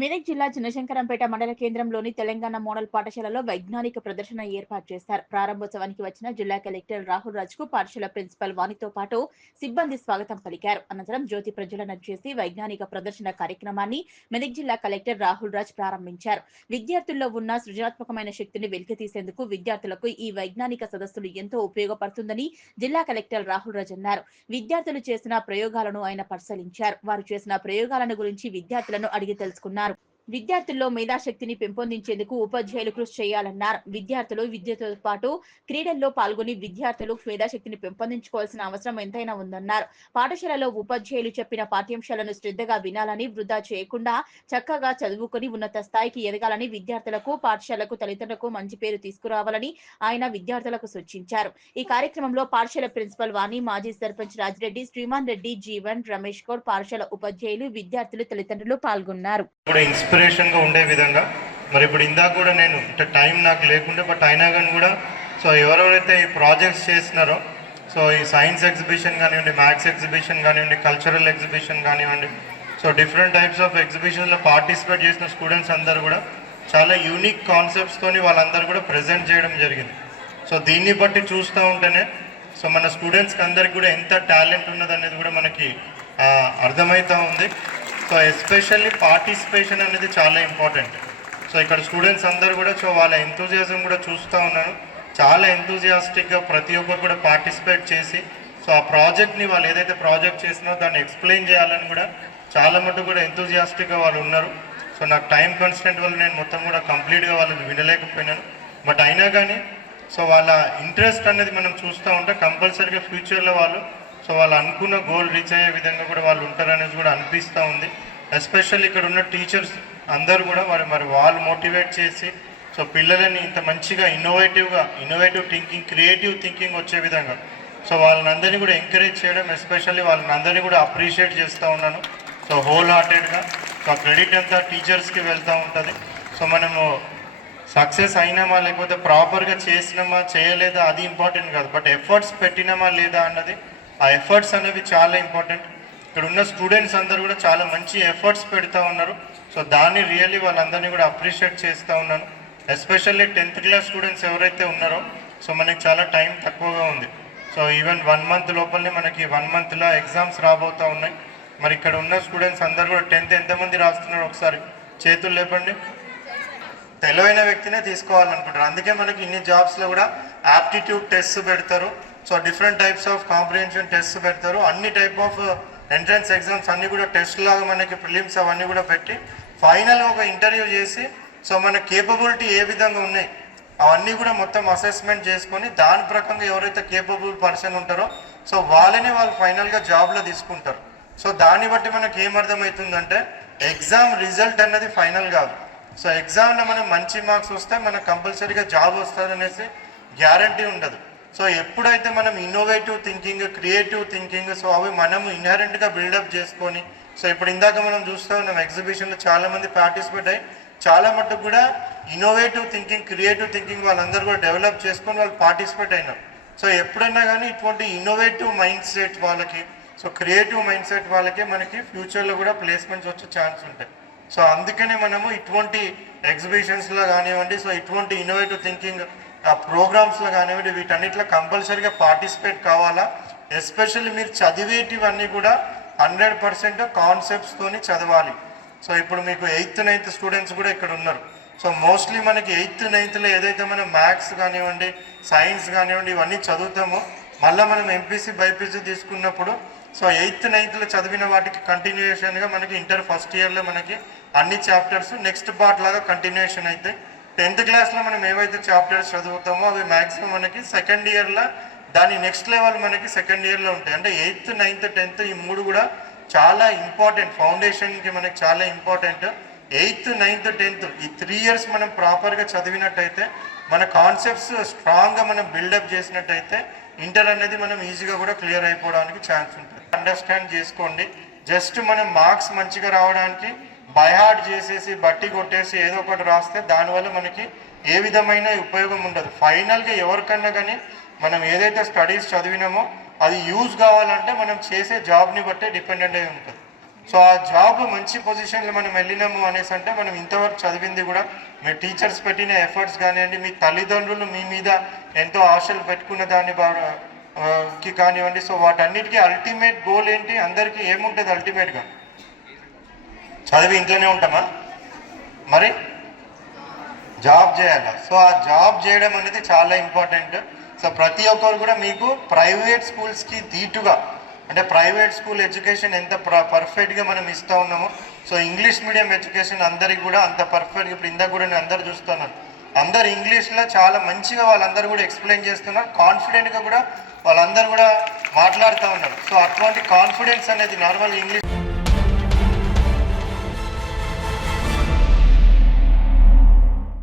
మెదక్ జిల్లా చిన్నశంకరంపేట మండల కేంద్రంలోని తెలంగాణ మోడల్ పాఠశాలలో వైజ్ఞానిక ప్రదర్శన ఏర్పాటు చేశారు. ప్రారంభోత్సవానికి వచ్చిన జిల్లా కలెక్టర్ రాహుల్ రాజ్ కు పాఠశాల ప్రిన్సిపల్ వాణితో పాటు సిబ్బంది స్వాగతం పలికారు. అనంతరం జ్యోతి ప్రజ్వలన చేసి వైజ్ఞానిక ప్రదర్శన కార్యక్రమాన్ని మెదక్ జిల్లా కలెక్టర్ రాహుల్ రాజ్ ప్రారంభించారు. విద్యార్థుల్లో ఉన్న సృజనాత్మకమైన శక్తిని వెలికితీసేందుకు విద్యార్థులకు ఈ వైజ్ఞానిక సదస్సులు ఎంతో ఉపయోగపడుతుందని జిల్లా కలెక్టర్ రాహుల్ రాజ్ అన్నారు. విద్యార్థులు చేసిన ప్రయోగాలను ఆయన పరిశీలించారు. వారు చేసిన ప్రయోగాలను గురించి విద్యార్థులను అడిగి తెలుసుకున్నారు. విద్యార్థుల్లో మేధాశక్తిని పెంపొందించేందుకు ఉపాధ్యాయులు కృషి చేయాలన్నారు. విద్యార్థులు విద్యతో పాటు క్రీడల్లో పాల్గొని విద్యార్థులు మేధాశక్తిని పెంపొందించుకోవాల్సిన అవసరం ఎంతైనా ఉందన్నారు. పాఠశాలలో ఉపాధ్యాయులు చెప్పిన పాఠ్యాంశాలను శ్రద్ధగా వినాలని, వృధా చేయకుండా చక్కగా చదువుకొని ఉన్నత స్థాయికి ఎదగాలని, విద్యార్థులకు పాఠశాలకు తల్లిదండ్రులకు మంచి పేరు తీసుకురావాలని ఆయన విద్యార్థులకు సూచించారు. ఈ కార్యక్రమంలో పాఠశాల ప్రిన్సిపల్ వాణి, మాజీ సర్పంచ్ రాజిరెడ్డి, శ్రీమాన్ రెడ్డి, జీవన్, రమేష్ గౌడ్, పాఠశాల ఉపాధ్యాయులు, విద్యార్థులు, తల్లిదండ్రులు పాల్గొన్నారు. ఇన్స్పిరేషన్గా ఉండే విధంగా మరి ఇప్పుడు ఇందాక కూడా నేను టైం నాకు లేకుండే బట్ అయినా కానీ కూడా సో ఎవరెవరైతే ఈ ప్రాజెక్ట్స్ చేస్తున్నారో సో ఈ సైన్స్ ఎగ్జిబిషన్ కానివ్వండి, మ్యాథ్స్ ఎగ్జిబిషన్ కానివ్వండి, కల్చరల్ ఎగ్జిబిషన్ కానివ్వండి, సో డిఫరెంట్ టైప్స్ ఆఫ్ ఎగ్జిబిషన్లో పార్టిసిపేట్ చేసిన స్టూడెంట్స్ అందరూ కూడా చాలా యూనిక్ కాన్సెప్ట్స్తోని వాళ్ళందరూ కూడా ప్రజెంట్ చేయడం జరిగింది. సో దీన్ని బట్టి చూస్తూ ఉంటేనే సో మన స్టూడెంట్స్కి అందరికి కూడా ఎంత టాలెంట్ ఉన్నది అనేది కూడా మనకి అర్థమవుతూ ఉంది. సో ఎస్పెషల్లీ పార్టిసిపేషన్ అనేది చాలా ఇంపార్టెంట్. సో ఇక్కడ స్టూడెంట్స్ అందరూ కూడా సో వాళ్ళ ఎంతూజియాజం కూడా చూస్తూ ఉన్నాను. చాలా ఎంతూజియాస్టిక్గా ప్రతి ఒక్కరు కూడా పార్టిసిపేట్ చేసి సో ఆ ప్రాజెక్ట్ని వాళ్ళు ఏదైతే ప్రాజెక్ట్ చేసినారో దాన్ని ఎక్స్ప్లెయిన్ చేయాలని కూడా చాలా మటుకు కూడా ఎంతూజియాస్టిక్గా వాళ్ళు ఉన్నారు. సో నాకు టైం కన్స్టెంట్ వల్ల నేను మొత్తం కూడా కంప్లీట్గా వాళ్ళని వినలేకపోయినాను. బట్ అయినా కానీ సో వాళ్ళ ఇంట్రెస్ట్ అనేది మనం చూస్తూ ఉంటే కంపల్సరీగా ఫ్యూచర్లో వాళ్ళు సో వాళ్ళు అనుకున్న గోల్ రీచ్ అయ్యే విధంగా కూడా వాళ్ళు ఉంటారనేది కూడా అనిపిస్తూ ఉంది. ఎస్పెషల్లీ ఇక్కడ ఉన్న టీచర్స్ అందరూ కూడా మరి వాళ్ళు మోటివేట్ చేసి సో పిల్లలని ఇంత మంచిగా ఇన్నోవేటివ్ థింకింగ్, క్రియేటివ్ థింకింగ్ వచ్చే విధంగా సో వాళ్ళందరినీ కూడా ఎంకరేజ్ చేయడం, ఎస్పెషల్లీ వాళ్ళందరినీ కూడా అప్రిషియేట్ చేస్తూ ఉన్నాను. సో హోల్ హార్టెడ్గా సో క్రెడిట్ అంతా టీచర్స్కి వెళ్తూ ఉంటుంది. సో మనము సక్సెస్ అయినామా లేకపోతే ప్రాపర్గా చేసినామా చేయలేదా అది ఇంపార్టెంట్ కాదు, బట్ ఎఫర్ట్స్ పెట్టినామా లేదా అన్నది, ఆ ఎఫర్ట్స్ అనేవి చాలా ఇంపార్టెంట్. ఇక్కడ ఉన్న స్టూడెంట్స్ అందరూ కూడా చాలా మంచి ఎఫర్ట్స్ పెడతా ఉన్నారు. సో దాన్ని రియల్లీ వాళ్ళందరినీ కూడా అప్రిషియేట్ చేస్తూ ఉన్నాను. ఎస్పెషల్లీ 10th క్లాస్ స్టూడెంట్స్ ఎవరైతే ఉన్నారో సో మనకి చాలా టైం తక్కువగా ఉంది. సో ఈవెన్ 1 month లోపలనే మనకి 1 monthలో ఎగ్జామ్స్ రాబోతూ ఉన్నాయి. మరి ఇక్కడ ఉన్న స్టూడెంట్స్ అందరూ కూడా 10th ఎంతమంది రాస్తున్నారు ఒకసారి చేతులు లేపండి. తెలివైన వ్యక్తినే తీసుకోవాలనుకుంటారు. అందుకే మనకి ఇన్ని జాబ్స్లో కూడా యాప్టిట్యూడ్ టెస్ట్ పెడతారు. So different types of comprehension test పెడతారు. అన్ని టైప్ ఆఫ్ ఎంట్రన్స్ ఎగ్జామ్స్ అన్నీ కూడా టెస్ట్ లాగా మనకి ప్రిలిమ్స్ అవన్నీ కూడా పెట్టి ఫైనల్గా ఒక ఇంటర్వ్యూ చేసి సో మన కేపబిలిటీ ఏ విధంగా ఉన్నాయి అవన్నీ కూడా మొత్తం అసెస్మెంట్ చేసుకొని దాని ప్రకారంగా ఎవరైతే కేపబుల్ పర్సన్ ఉంటారో సో వాళ్ళని వాళ్ళు ఫైనల్గా జాబ్లో తీసుకుంటారు. సో దాన్ని బట్టి మనకి ఏమర్థమవుతుందంటే ఎగ్జామ్ రిజల్ట్ అన్నది ఫైనల్ కాదు. సో ఎగ్జామ్లో మనం మంచి మార్క్స్ వస్తే మనకు కంపల్సరీగా జాబ్ వస్తుందనేసి గ్యారంటీ ఉండదు. సో ఎప్పుడైతే మనం innovative thinking, creative thinking so అవి మనము ఇన్హరెంట్గా బిల్డప్ చేసుకొని సో ఇప్పుడు ఇందాక మనం చూస్తూ ఉన్నాం ఎగ్జిబిషన్లో చాలామంది పార్టిసిపేట్ అయ్యి చాలా మటుకు కూడా ఇన్నోవేటివ్ థింకింగ్, క్రియేటివ్ థింకింగ్ వాళ్ళందరూ కూడా డెవలప్ చేసుకొని వాళ్ళు పార్టిసిపేట్ అయినారు. సో ఎప్పుడైనా కానీ ఇటువంటి ఇన్నోవేటివ్ మైండ్ సెట్ వాళ్ళకి సో క్రియేటివ్ మైండ్ సెట్ వాళ్ళకి మనకి ఫ్యూచర్లో కూడా ప్లేస్మెంట్స్ వచ్చే ఛాన్స్ ఉంటాయి. సో అందుకనే మనము ఇటువంటి ఎగ్జిబిషన్స్లో కానివ్వండి సో ఇటువంటి ఇన్నోవేటివ్ థింకింగ్ ప్రోగ్రామ్స్లో కానివ్వండి వీటన్నిటిలో కంపల్సరీగా పార్టిసిపేట్ కావాలా. ఎస్పెషల్లీ మీరు చదివేటివన్నీ కూడా 100% కాన్సెప్ట్స్తోని చదవాలి. సో ఇప్పుడు మీకు 8th 9th స్టూడెంట్స్ కూడా ఇక్కడ ఉన్నారు. సో మోస్ట్లీ మనకి 8th 9thలో ఏదైతే మనం మ్యాథ్స్ కానివ్వండి, సైన్స్ కానివ్వండి ఇవన్నీ చదువుతామో మళ్ళీ మనం ఎంపీసీ బైపీసీ తీసుకున్నప్పుడు సో 8th 9thలో చదివిన వాటికి కంటిన్యూషన్గా మనకి ఇంటర్ ఫస్ట్ ఇయర్లో మనకి అన్ని చాప్టర్స్ నెక్స్ట్ పార్ట్ లాగా కంటిన్యూషన్ అయితే 10th క్లాస్లో మనం ఏవైతే చాప్టర్స్ చదువుతామో అవి మ్యాక్సిమం మనకి సెకండ్ ఇయర్లో దాని నెక్స్ట్ లెవెల్ మనకి సెకండ్ ఇయర్లో ఉంటాయి. అంటే 8th 9th 10th ఈ 3 కూడా చాలా ఇంపార్టెంట్, ఫౌండేషన్కి మనకి చాలా ఇంపార్టెంట్. 8th 9th 10th ఈ 3 years మనం ప్రాపర్గా చదివినట్టయితే మన కాన్సెప్ట్స్ స్ట్రాంగ్గా మనం బిల్డప్ చేసినట్టయితే ఇంటర్ అనేది మనం ఈజీగా కూడా క్లియర్ అయిపోవడానికి ఛాన్స్ ఉంటుంది. అండర్స్టాండ్ చేసుకోండి. జస్ట్ మనం మార్క్స్ మంచిగా రావడానికి బైహార్ట్ చేసేసి బట్టి కొట్టేసి ఏదో ఒకటి రాస్తే దానివల్ల మనకి ఏ విధమైన ఉపయోగం ఉండదు. ఫైనల్గా ఎవరికన్నా కానీ మనం ఏదైతే స్టడీస్ చదివినామో అది యూజ్ కావాలంటే మనం చేసే జాబ్ని బట్టే డిపెండెంట్ అయి ఉంటుంది. సో ఆ జాబ్ మంచి పొజిషన్లో మనం వెళ్ళినాము అనేసి అంటే మనం ఇంతవరకు చదివింది కూడా మీ టీచర్స్ పెట్టిన ఎఫర్ట్స్ కానివ్వండి, మీ తల్లిదండ్రులు మీ మీద ఎంతో ఆశలు పెట్టుకున్న దాన్ని కి కానివ్వండి. సో వాటన్నిటికీ అల్టిమేట్ గోల్ ఏంటి? అందరికీ ఏముంటుంది అల్టిమేట్గా? చదివి ఇంట్లోనే ఉంటామా? మరి జాబ్ చేయాలి. సో ఆ జాబ్ చేయడం అనేది చాలా ఇంపార్టెంట్. సో ప్రతి ఒక్కరు కూడా మీకు ప్రైవేట్ స్కూల్స్కి ధీటుగా, అంటే ప్రైవేట్ స్కూల్ ఎడ్యుకేషన్ ఎంత పర్ఫెక్ట్గా మనం ఇస్తూ ఉన్నామో, సో ఇంగ్లీష్ మీడియం ఎడ్యుకేషన్ అందరికి కూడా అంత పర్ఫెక్ట్గా. ఇప్పుడు ఇందాక కూడా నేను అందరు చూస్తున్నాను, అందరు ఇంగ్లీష్లో చాలా మంచిగా వాళ్ళందరూ కూడా ఎక్స్ప్లెయిన్ చేస్తున్నారు, కాన్ఫిడెంట్గా కూడా వాళ్ళందరూ కూడా మాట్లాడుతూ ఉన్నారు. సో అటువంటి కాన్ఫిడెన్స్ అనేది నార్మల్ ఇంగ్లీష్